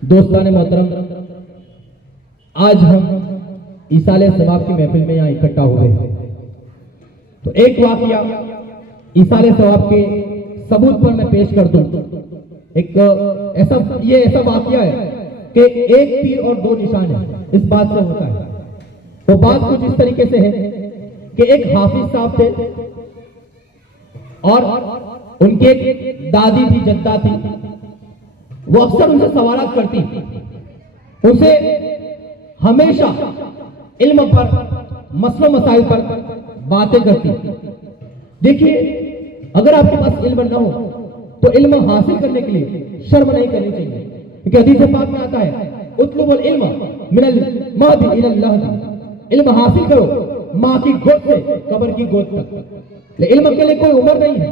दोस्तान मोहतरम, आज हम ईसाले सवाब की महफिल में यहाँ इकट्ठा हुए हैं। तो एक वाकया ईसाले सवाब के सबूत पर मैं पेश कर दूं। एक ऐसा वाकया है कि एक तीर और दो निशान है, इस बात से होता है। वो बात कुछ इस तरीके से है कि एक हाफिज साहब थे और उनके एक दादी थी, जद्दा थी। वो अक्सर उनसे सवालात करती, उनसे हमेशा इल्म पर, मसलों मसाइल पर बातें करती। देखिए, अगर आपके पास इल्म न हो तो इल्म हासिल करने के लिए शर्म नहीं करनी चाहिए, क्योंकि हदीस पाक में आता है, उतलुबुल इल्म मिनल महदी इलल लहदी। इल्म हासिल करो माँ की गोद से कब्र की गोद तक। इल्म के लिए कोई उम्र नहीं है,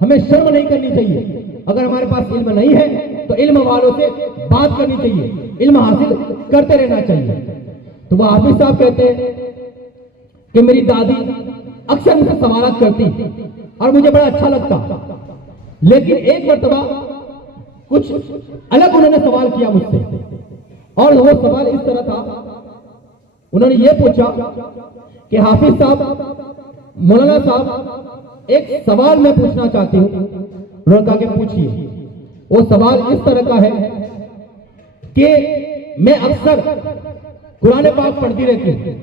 हमें शर्म नहीं करनी चाहिए। अगर हमारे पास इल्म नहीं है तो इल्म वालों से बात करनी चाहिए, इल्म हासिल करते रहना चाहिए। तो वह हाफिज साहब कहते हैं कि मेरी दादी अक्सर मुझसे सवालात करती और मुझे बड़ा अच्छा लगता, लेकिन एक मर्तबा कुछ अलग उन्होंने सवाल किया मुझसे, और वो सवाल इस तरह था। उन्होंने ये पूछा कि हाफिज साहब, मौलाना साहब, एक सवाल मैं पूछना चाहती हूँ। उन्होंने कहा कि पूछिए। वो सवाल इस तरह का है कि मैं अक्सर कुरान पाक पढ़ती रहती हूँ,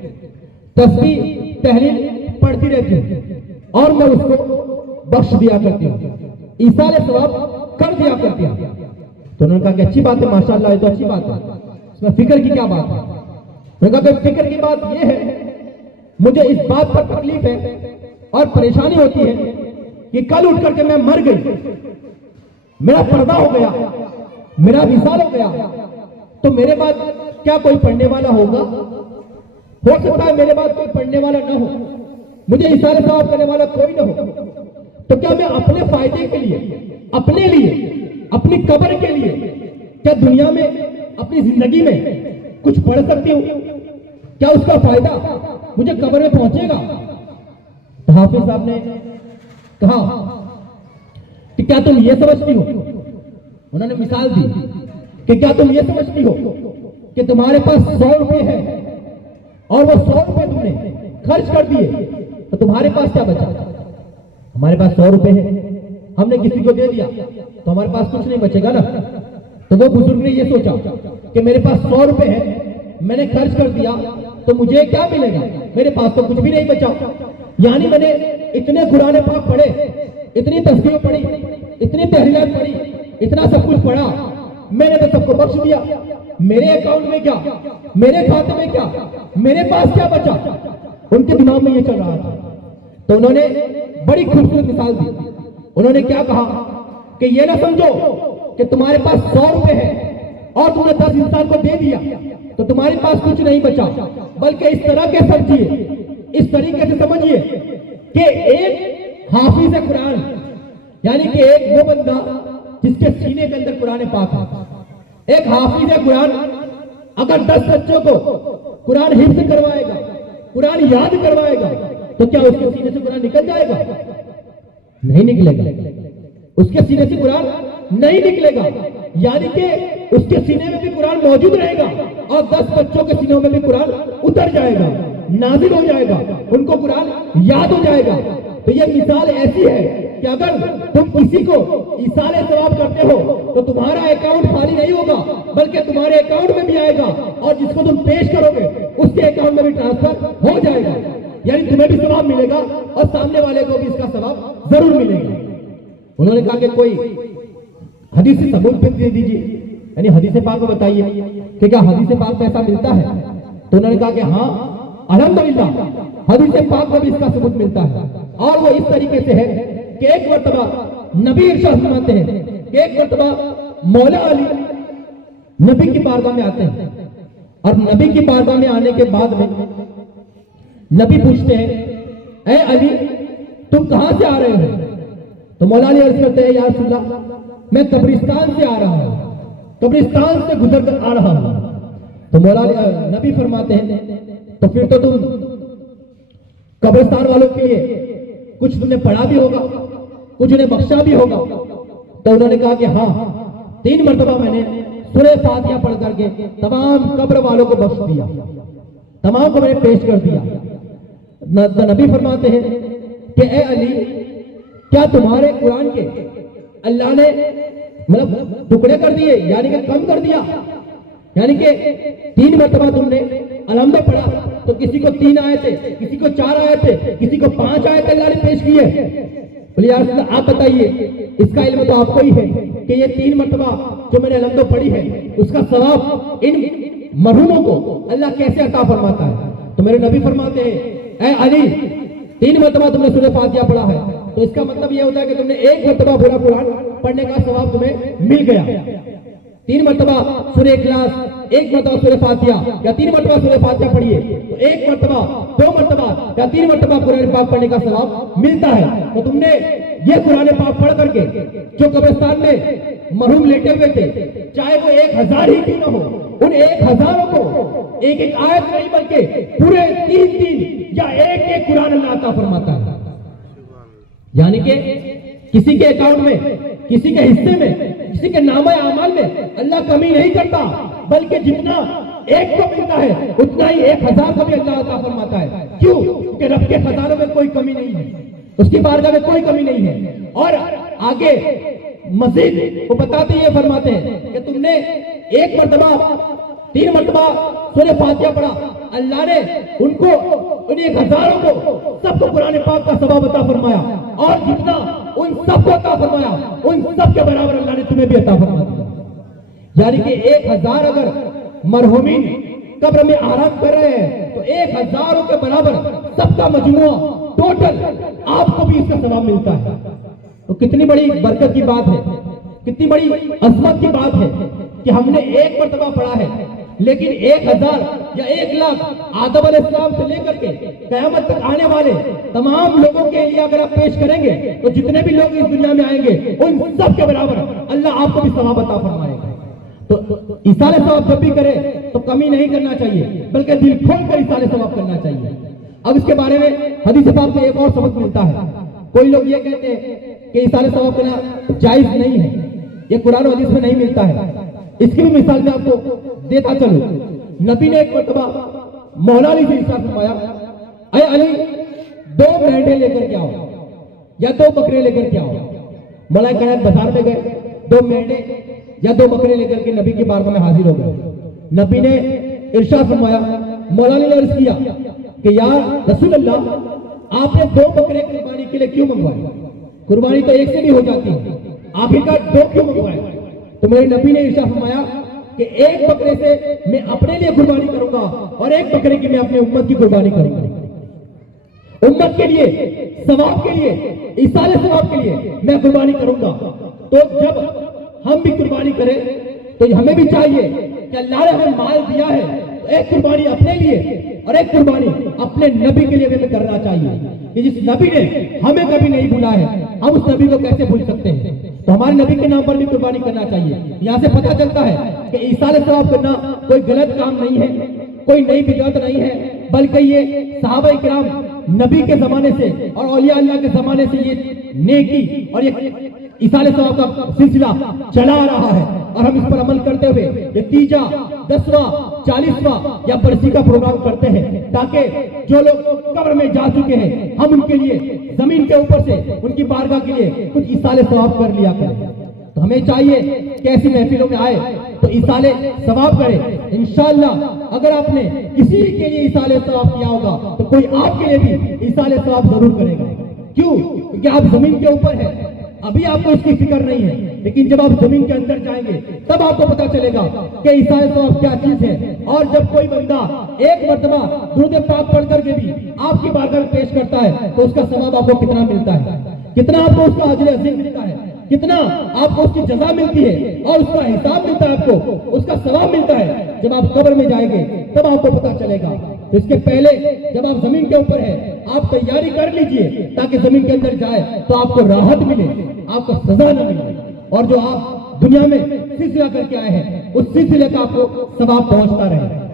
तस्बीह तहलील पढ़ती रहती हूँ और मैं उसको बख्श दिया करती हूँ, ईसाले सवाब कर दिया करती हूँ। तो उन्होंने कहा कि अच्छी बात है, माशाअल्लाह, ये तो अच्छी बात है, इसमें फिक्र की क्या बात है? उन्होंने कहा कि फिक्र की बात यह है, मुझे इस बात पर तकलीफ है और परेशानी होती है कि कल उठ करके मैं मर गई, मेरा पर्दा हो गया, मेरा विसाल हो गया, तो मेरे बाद क्या कोई पढ़ने वाला होगा? हो सकता है मेरे बाद कोई पढ़ने वाला ना हो, मुझे इशारे सवाब करने वाला कोई ना हो, तो क्या मैं अपने फायदे के लिए, अपने लिए, अपनी कब्र के लिए, क्या दुनिया में, अपनी जिंदगी में कुछ पढ़ सकती हूँ? क्या उसका फायदा मुझे कब्र में पहुंचेगा? तो हाफिज साहब ने कहा कि क्या तुम ये समझती हो, उन्होंने मिसाल दी कि क्या तुम ये समझती हो कि तुम्हारे पास 100 रुपए है और वो 100 रुपए तुमने खर्च कर दिए, तो तुम्हारे पास क्या बचा? हमारे पास 100 रुपए है, हमने किसी को दे दिया तो हमारे पास कुछ नहीं बचेगा ना। तो वो बुजुर्ग ने ये सोचा कि मेरे पास 100 रुपए है, मैंने खर्च कर दिया तो मुझे क्या मिलेगा? मेरे पास तो कुछ भी नहीं बचा। यानी मैंने इतने कुरान पाक पढ़े, इतनी तस्बीह पढ़ी, इतनी तहरीरात पढ़ी, इतना सब कुछ पढ़ा, मैंने तो सबको बख्श दिया, मेरे अकाउंट में क्या, मेरे खाते में क्या, मेरे पास क्या बचा? उनके दिमाग में ये चल रहा था। तो उन्होंने बड़ी खूबसूरत मिसाल दी। उन्होंने क्या कहा कि ये ना समझो कि तुम्हारे पास 100 रुपए है और तुमने 10 इंसान को दे दिया तो तुम्हारे पास कुछ नहीं बचा, बल्कि इस तरह के समझिए, इस तरीके से समझिए कि एक हाफिज कुरान, यानी कि एक वो बंदा जिसके सीने के अंदर कुरान पाक है, एक हाफिज कुरान अगर 10 बच्चों को कुरान हिफ्ज करवाएगा, कुरान याद करवाएगा, तो क्या उसके सीने से कुरान निकल जाएगा? नहीं निकलेगा। उसके सीने से कुरान नहीं निकलेगा, यानी कि उसके सीने में भी कुरान मौजूद रहेगा और 10 बच्चों के सीनों में भी कुरान उतर जाएगा, नाजिल हो जाएगा, उनको कुरान याद हो जाएगा। तो ये मिसाल ऐसी है कि अगर तुम किसी को इसाले सवाब करते हो तो तुम्हारा अकाउंट खाली नहीं होगा, बल्कि तुम्हारे अकाउंट में भी आएगा और जिसको तुम पेश करोगे उसके अकाउंट में भी ट्रांसफर हो जाएगा, यानी तुम्हें भी सवाब मिलेगा और सामने वाले को भी इसका सवाब जरूर मिलेगा। उन्होंने कहा कि कोई हदीस से सबूत दे दीजिए, यानी हदीस पाक को बताइए कि क्या हदीस पाक में ऐसा मिलता है? तो उन्होंने कहा कि हाँ, अल्हम्दुलिल्लाह हदीस पाक में भी इसका सबूत मिलता है। और वो इस तरीके से है कि एक मर्तबा नबी इरशाद फरमाते हैं कि एक मर्तबा मौला अली नबी की बारगाह में आते हैं और नबी की बारगाह में आने के बाद में नबी पूछते हैं, ऐ अली तुम कहां से आ रहे हो? तो मौला अली अर्ज करते हैं, या रसूल अल्लाह, मैं कब्रिस्तान से आ रहा हूं, कब्रिस्तान से गुजर कर आ रहा हूं। तो मौला नबी फरमाते हैं, तो फिर तो तुम कब्रिस्तान वालों के लिए कुछ तुमने पढ़ा भी होगा, कुछ उन्हें बख्शा भी होगा। तो उन्होंने कहा कि हाँ, 3 मरतबा मैंने सूरह फातिहा पढ़ करके तमाम कब्र वालों को बख्श दिया, तमाम को मैंने पेश कर दिया। नबी फरमाते हैं कि ए अली, क्या तुम्हारे कुरान के अल्लाह ने मतलब टुकड़े कर दिए, यानी कि कम कर दिया, यानी कि 3 मरतबा तुमने अलहम्द पढ़ा तो किसी को 3 आए थे, किसी को 4 आए थे, किसी को 5 आए थे, अल्लाह ने पेश किए। बोले यार आप बताइए, इसका इल्म तो आपको ही है कि ये 3 मरतबा जो मैंने अलहम्द पढ़ी है उसका सवाब इन मरहूमों को अल्लाह कैसे अता फरमाता है। तो मेरे नबी फरमाते हैं, ए अली, 3 मरतबा तुमने सूरह फातिहा पढ़ा है तो इसका मतलब यह होता है कि तुमने 1 मरतबा पूरा कुरान पढ़ने का सवाब तुम्हें मिल गया। 3 मरतबा सूरह इखलास, 1 मरतबा सूरह फातिहा, या 3 मरतबा सूरह फातिहा पढ़िए तो 1 मरतबा, 2 मरतबा या 3 मरतबा कुरान पाक पढ़ने का सवाब मिलता है। तो तुमने ये कुरान पाक पढ़ करके जो कब्रिस्तान में मरहूम लेटे हुए थे, चाहे वो 1000 ही क्यों न हो, उन 1000 को एक एक आयत नहीं बल्कि पूरे 3 या एक कुरान अल्लाह अता फरमाता है। यानी कि किसी के अकाउंट में, किसी के हिस्से में, किसी के नामा अमाल में अल्लाह कमी नहीं करता, बल्कि जितना एक को मिलता है उतना ही 1000 को भी अल्लाह अता फरमाता है। क्यों? क्योंकि रब के खजानों में कोई कमी नहीं है, उसकी बारगाह में कोई कमी नहीं है। और आगे मजीद वो बताते ये फरमाते हैं कि तुमने 1 मरतबा, 3 मरतबा सूरह फातिहा पढ़ा, अल्लाह ने उनको, उन 1000 को सबको कुरान पाक का सवाब अता फरमाया, और जितना उन सबको अता फरमाया उन सब के बराबर अल्लाह ने तुम्हें भी अता फरमा दिया। यानी कि 1000 अगर मरहूमीन कब्र में आराम कर रहे हैं तो 1000 के बराबर सबका मजमुआ टोटल आपको भी इसका सवाब मिलता है। तो कितनी बड़ी बरकत की बात है, कितनी बड़ी अजमत की बात है कि हमने 1 मरतबा पढ़ा है, लेकिन 1000 या 1,00,000 आदम अलैहिस्सलाम से लेकर के क़यामत तक आने वाले तमाम लोगों के लिए अगर आप पेश करेंगे तो जितने भी लोग इस दुनिया में आएंगे उन सब के बराबर अल्लाह आपको भी सवाब अता फरमाएगा। तो इसाले सवाब जब भी करे तो कमी नहीं करना चाहिए, बल्कि दिल खोल कर इसाले सवाब करना चाहिए। अब इसके बारे में हदीस पाक में एक और सबक मिलता है। कोई लोग ये कहते हैं कि इसाले सवाब करना जायज नहीं है, ये कुरान और हदीस में नहीं मिलता है। इसकी भी मिसाल मैं आपको देता चलूं। नबी ने एक मरतबा मौला अली से इरशाद फरमाया, अरे अली, 2 मेंढे लेकर के आओ या 2 बकरे लेकर के आओ। मौला कायनात बाजार में गए, 2 मेंढे या 2 बकरे लेकर के नबी की बारगाह में हाजिर हो गए। नबी ने इरशाद फरमाया, मौला अली ने अर्ज किया कि यार रसूल अल्लाह, आपने 2 बकरे कुर्बानी के लिए क्यों मंगवाए? कुर्बानी तो एक से भी हो जाती है, आप ही का 2 क्यों मंगवाए? तो मेरे नबी ने इरशाद फरमाया कि 1 बकरे से मैं अपने लिए कुर्बानी करूंगा और 1 बकरे की मैं अपने उम्मत की कुर्बानी करूंगा। उम्मत के लिए, सवाब के लिए, इसाले सवाब के लिए मैं कुर्बानी करूंगा। तो जब हम भी कुर्बानी करें तो हमें भी चाहिए कि अल्लाह ने हमें माल दिया है तो एक कुर्बानी अपने लिए और एक कुर्बानी अपने नबी के लिए हमें करना चाहिए कि जिस नबी ने हमें कभी नहीं भूला है, हम उस नबी को कैसे भूल सकते हैं। तो हमारे नबी के नाम पर भी कुर्बानी करना चाहिए। यहाँ से पता चलता है कि इसाले सवाब करना कोई गलत काम नहीं है, कोई नई बिदअत नहीं है, बल्कि ये सहाबा इकराम नबी के जमाने से और औलिया अल्लाह के जमाने से ये नेकी और ये इसाले सवाब का सिलसिला चला आ रहा है। और हम इस पर अमल करते हुए ये 3, 10वां, 40वां या बरसी का प्रोग्राम करते हैं, ताकि जो लोग कब्र में जा चुके हैं हम उनके लिए जमीन के ऊपर से उनकी बारगाह के लिए कुछ इसाले सवाब कर लिया करें। तो हमें चाहिए कि ऐसी महफिलों में आए तो इसाले सवाब करें। इंशाअल्लाह अगर आपने किसी के लिए इसाले सवाब किया होगा तो कोई आपके लिए भी इसाले सवाब जरूर करेगा। क्यों? क्योंकि आप जमीन के ऊपर है, अभी आपको इसकी फिक्र नहीं है, लेकिन जब आप जमीन के अंदर जाएंगे तब आपको पता चलेगा कि इसाले सवाब क्या चीज है। और जब कोई बंदा 1 मरतबा दुरूद पाक पढ़ करके भी आपकी बारगाह में पेश करता है तो उसका सवाब आपको कितना मिलता है, कितना आपको उसका अजर अज़ीम मिलता है, कितना आपको उसकी जज़ा मिलती है और उसका हिसाब मिलता है, आपको उसका सवाब मिलता है। जब आप कब्र में जाएंगे तब आपको पता चलेगा। तो इसके पहले जब आप जमीन के ऊपर है आप तैयारी कर लीजिए ताकि जमीन के अंदर जाए तो आपको राहत मिले, आपको सजा न मिले, और जो आप दुनिया में सिलसिला करके आए हैं उस सिलसिले का आपको सवाब पहुंचता रहे।